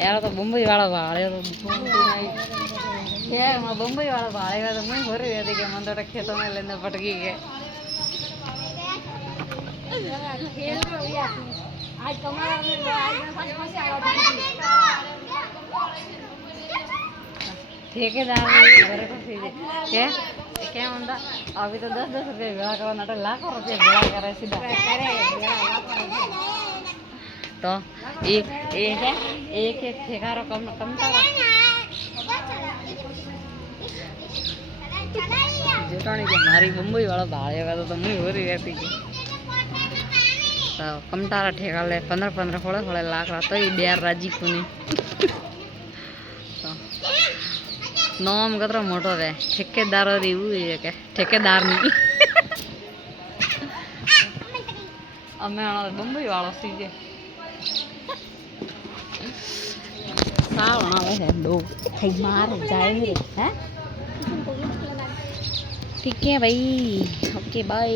यार तो बम्बई वाला भाड़े तो क्या बम्बई वाला भाड़े का तो मैं हो रही थी कि मन तो खेतों में लेने पटकी के ठेकेदार क्या क्या होता अभी तो 10-10 रुपये भेड़ा करो ना तो लाखों रुपये भेड़ा करे सीधा तो एक एक है एक एक ठेका कम कम जेठानी के मारी मुंबई वाला भाड़ेगा तो मुझे हो रही रहती कि तो कमटारा ठेका ले 15-15 थोड़े लाख रहा तो ये देर राजी को नहीं तो नाम कतरो मोटो है ठेकेदार और ये के ठेकेदार नहीं अमे मुंबई वाला सीजे sao nó lại thèm đồ thầy má thầy trai mới được hả ठीक है भाई ओके बाय